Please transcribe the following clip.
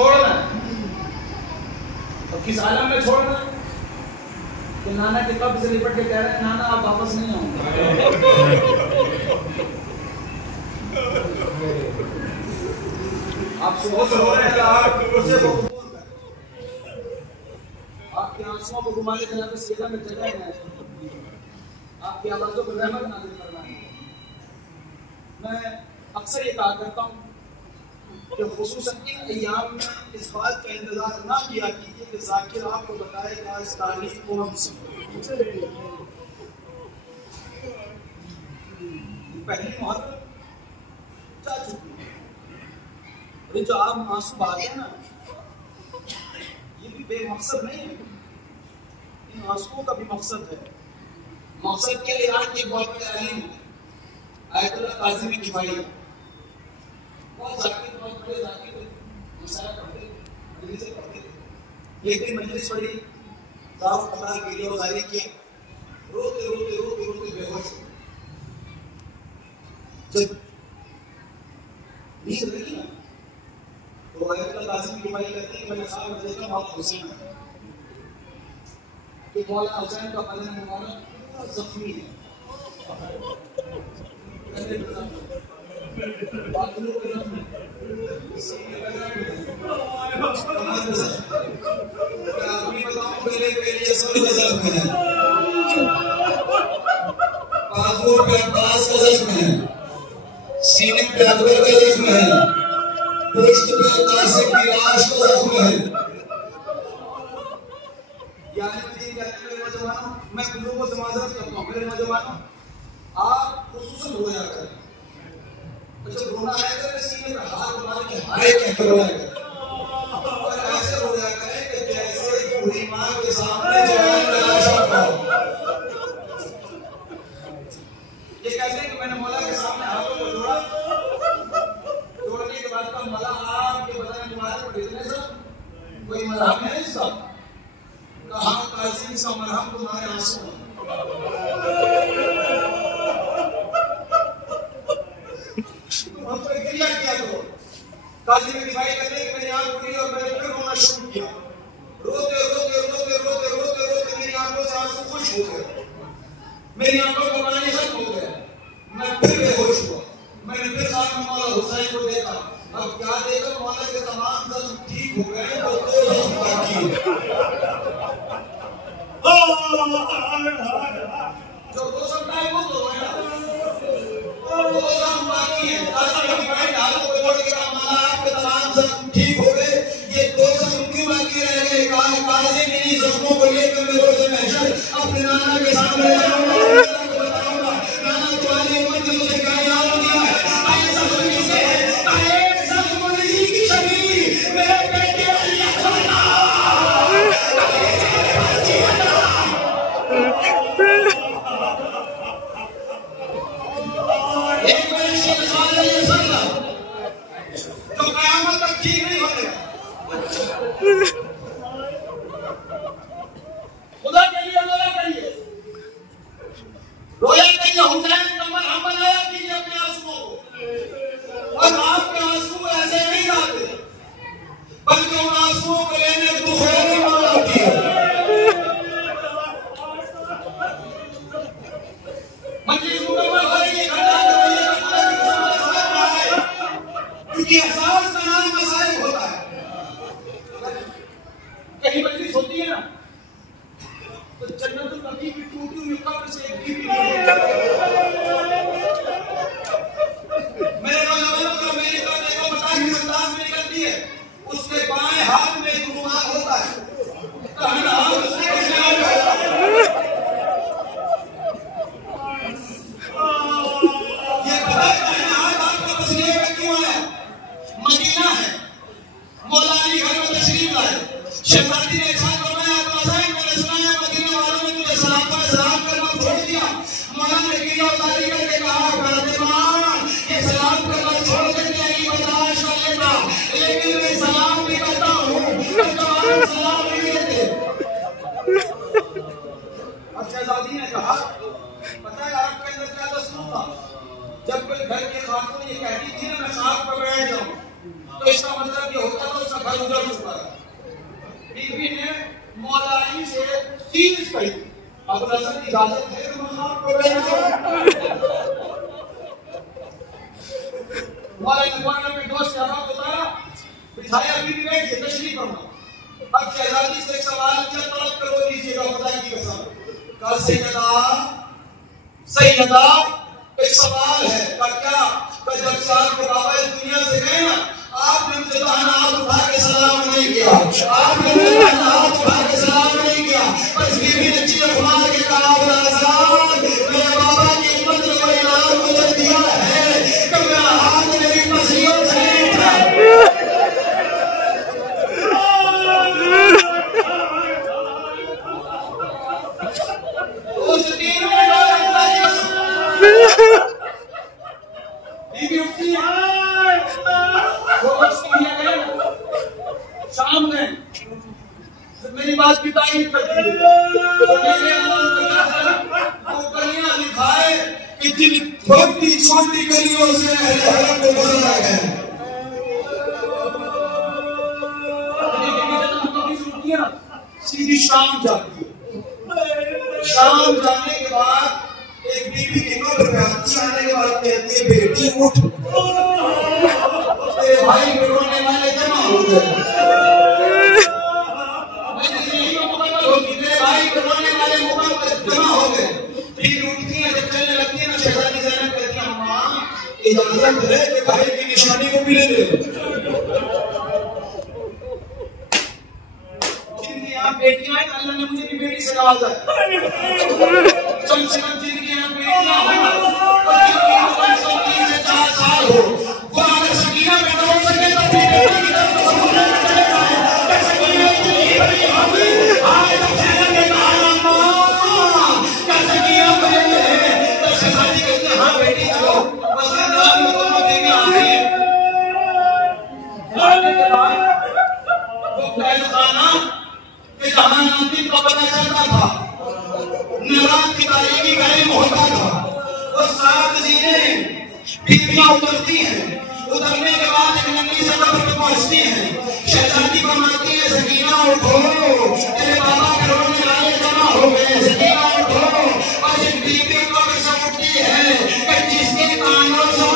छोड़ना है। और किस आलम में छोड़ना है कि नाना के कब्र से लिपट के कह रहे हैं नाना आप वापस नहीं आऊंगे। आप सुबह से रो रहे हैं, आपके आंसुओं को घुमाने के लिए सीधा में जगह है, आपकी आवाजों को रहमत नाज़िल फरमाएं। मैं अक्सर ये कहा करता हूँ कि खुसूसन इन अय्याम में इस बात का इंतजार ना किया कीजिए कि ज़ाकिर आपको बताएगा इस तारीख कौन सी। पहली मुहर्रम जा चुकी है, ये जो आप आंसू आ गए ना, ये भी बेमकसद नहीं है, इन आंसुओं का भी मकसद है। मकसद के लिए आज की बहुत बड़े अलीम आयतुल्लाह काज़िमी किफ़ाई बहुत जाकिर, बहुत बड़े जाकिर मसाला पढ़ते थे, मजलिस पढ़ते थे। एक दिन मजलिस पढ़ी, दाव कतार के लिए जारी किया, रोते रोते रोते रोते बेहोश हो। जब नींद लगी ना तो आयतुल्लाह काज़िमी किफ़ाई कहते हैं मैंने ख्वाब में देखा मौला हुसैन कि मौला हुसैन का बदन मुबारक पूरा जख्मी है, बाथरूम के जख्म है, पासपोर्ट पे अब्बास का जख्म है, सीने पे अकबर का जख्म है, पुष्ट पे कासिम की लाश का जख्म है। मैं बुजुर्गों से माजरत करता हूँ, मेरे नौजवानों आप खुसूसन रोया करें, जब रोना आया करें सीने पे हाथ मार के हाय कहकर रोया करें, और ऐसे रोया करें कि जैसे बूढ़ी माँ के सामने जवान का लाशा हो। ये कहते हैं कि मैंने मौला के सामने हाथों को जोड़ा, जोड़ने के बाद का मौला आपके बदन मुबारक पर इतने सब कोई मरहम है इसका, कहा काज़ी इसका मरहम तुम्हारे आंसू है। क्रिया किया करो। काज़ी ने दिखाई करने की मेरी आंख खुली और मैंने फिर रोना शुरू किया, रोते रोते रोते रोते रोते रोते मेरी आंखों से आंसू खुश हो गए, मेरी आंखों का पानी खत्म हो गया, मैं फिर बेहोश हुआ। मैंने फिर ख्वाब में मौला हुसैन को देखा, अब क्या देखा मौला के तमाम जख्म ठीक हो गए तो दो जख्म बाकी जो रो सकता है वो तो रोएगा, दो जख्म बाकी है। आपके तमाम जख्म ठीक हो गए, ये दो जख्म क्यों बाकी रह गए? काज़ी मेरी जख्मों को लेकर मैं रोज़े महशर अपने नाना के सामने जाऊंगा, बताऊंगा नाना तुम्हारी उम्र ने मुझे क्या याद दिया है, मेरे बेटे तो क़यामत तक ठीक नहीं होगा। खुदा के लिए रोया करिए, रोया करिए, हुसैन का मरहम बनाया कीजिए अपने आंसुओं को। और आपके आंसू ऐसे नहीं जाते, बल्कि उन आंसुओं को लेने दुखोरी मौला होती है। मजलिस मुकम्मल हो रही है, घंटा क्योंकि एहसास का नाम मसाइल होता है। कहीं मजलिस होती है ना तो जन्नतुल बकी की टूटी हुई कब्र से एक बीवी मेरे नौजवानों को अमेरिका में को बता कि संतान में निकलती है, उसके बाएं हाथ में एक रुमाल होता है, दाहिना हाथ उसके किसी और होता है। ये पता है दाहिना हाथ आपका तस्लीम में क्यों आया? मदीना है, मौला अली घर में तशरीफ लाए, शहजादी ने इरशाद फरमाया हुसैन मैंने सुना है मदीना वालों ने तुझे सलाम करना छोड़ दिया। मौला ने गिरा उतारी करके कहा फातिमा ये सलाम करना छोड़ देते अली बर्दाश्त कर लेता, लेकिन मैं सलाम भी करता हूँ तो सलाम नहीं देते। अब शहजादी ने कहा पता है आपके अंदर क्या दस्तूर था, जब कोई घर की खातून ये कहती थी ना मैं खाक पर बैठ जाऊँ तो इसका मतलब ये होता था उसका घर उजड़ चुका है। बीबी ने मौलानी से चीज कही, अब रसम इजाजत है तो मकाम को मौलानी ने बेटोस का नाम बताया, बिठाया, बीबी बैठ के तशरीफ फरमा। अब शहजादी से एक सवाल किया, तलब करो लीजिएगा खुदा की कसम। कहा सैयदा एक सवाल है। कहा क्या? कहा जब से आपके बाबा इस दुनिया से गए ना, आपने मुझे दाना हाथ उठा के सलाम नहीं किया, आपने मुझे दाना हाथ उठा के सलाम नहीं किया। बस बीबी ने चीख मार के कहा, मेरे बाबा की हिम्मत ने कोई इनाम मुझे दिया है कि मेरा हाथ मेरी पसलियों से नहीं उठा। उस दिन में बीबी उठती है, शाम में मेरी बात की तारीफ करती है। वो गलियां दिखाए कि जिन छोटी छोटी गलियों से हरम को गुजरा है। सीधी शाम जाती है। शाम जाने के बाद एक बीबी की कब्र पे आती, आने के बाद कहती है, बेटी उठ, तेरे भाई को रोने वाले जमा हो गए। तेरे भाई को रोने वाले मुकम्मल जमा हो गए। बीबी उठती है, जब चलने लगती है ना, शहजादी ज़ैनब कहती है, अम्मा इजाजत है कि भाई की निशानी को मिले दे। जिनकी यहाँ बेटियां हैं, अल्लाह ने मुझे भी बेटी से नवाजा है। कम से कम जिनकी यहाँ बेटियां हो और जिनकी उम्र 3 से 4 साल हो, वो अगर सकीना में दौड़ सके तो अपनी बेटी की तरफ कबूल करने चले जाए। सकीना इतनी बड़ी होगी, आए तो ज़ैनब ने कहा, अम्मा क्या सकीना बड़ी है? तो शहजादी कहती है, हाँ बेटी चलो, बस नाम में दोनों देवी आती है। आने के बाद वो कैदखाना के जहां नबी को पता चलता था, निरान की तारीखी कायम होता था। वो 7 जीने बीबियां उतरती हैं, उतरने के बाद एक नंगी से कब्र पे पहुंचती हैं। शहजादी फरमाती है, सकीना उठो, तेरे बाबा के रोने वाले जमा हो गए, सकीना उठो। और एक बीबी कब्र से उठती है कि जिसके कानों से